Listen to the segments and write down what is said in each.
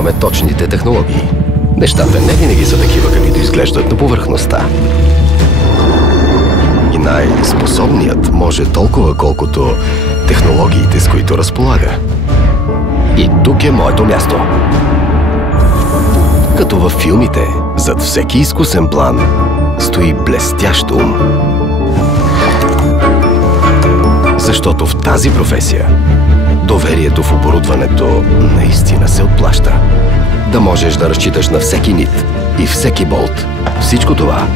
имаме точните технологии. Нещата не винаги са такива, каквито изглеждат на повърхността. И най-способният може толкова, колкото технологиите, с които разполага. И тук е моето място. Като във филмите, зад всеки изкусен план стои блестящ ум. Защото в тази професия доверието в оборудването наистина се отплаща. Да можеш да разчиташ на всеки нит и всеки болт. Всичко това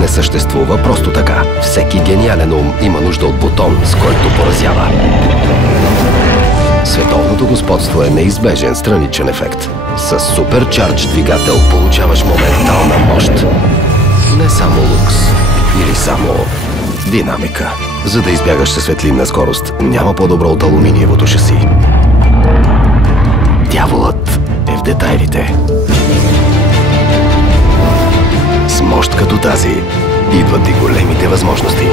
не съществува просто така. Всеки гениален ум има нужда от бутон, с който поразява. Световното господство е неизбежен страничен ефект. С суперчардж двигател получаваш моментална мощ. Не само лукс или само динамика. За да избягаш със светлинна скорост, няма по-добро от алуминиевото шаси. Дяволът е в детайлите. С мощ като тази идват и големите възможности.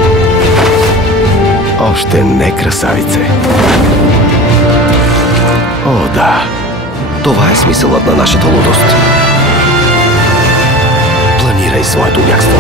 Още не, красавице. О, да. Това е смисълът на нашата лудост. Планирай своето бягство.